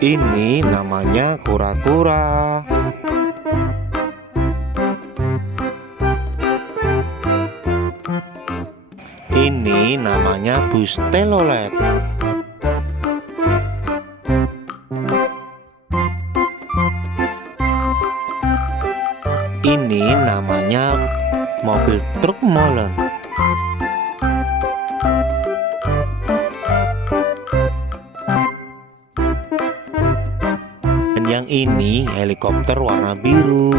Ini namanya kura-kura. Ini namanya bus telolet. Ini namanya mobil truk molen. Dan yang ini helikopter warna biru.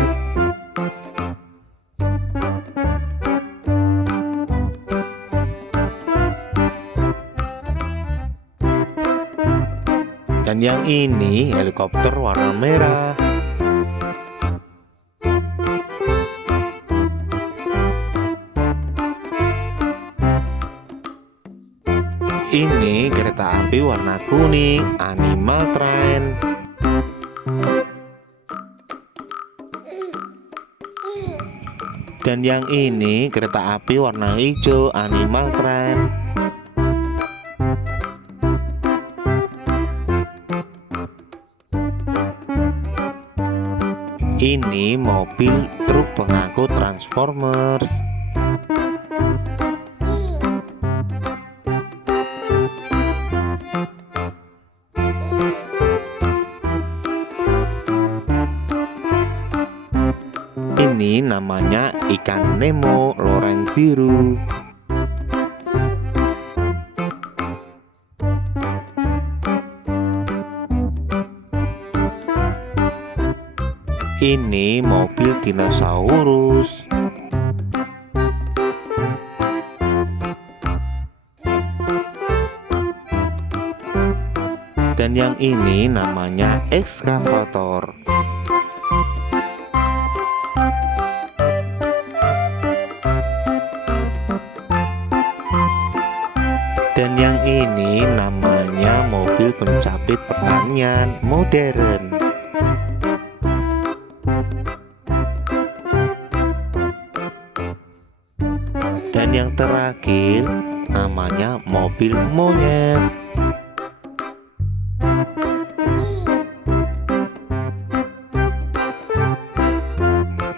Dan yang ini helikopter warna merah. Ini kereta api warna kuning, Animal Train. Dan yang ini kereta api warna hijau, Animal Train. Ini mobil truk pengangkut Transformers. Ini namanya ikan Nemo loreng biru. Ini mobil dinosaurus. Dan yang ini namanya ekskavator. Dan yang ini namanya mobil pencapit pertanian modern. Dan yang terakhir namanya mobil monyet.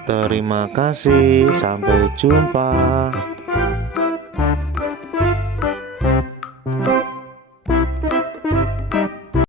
Terima kasih, sampai jumpa.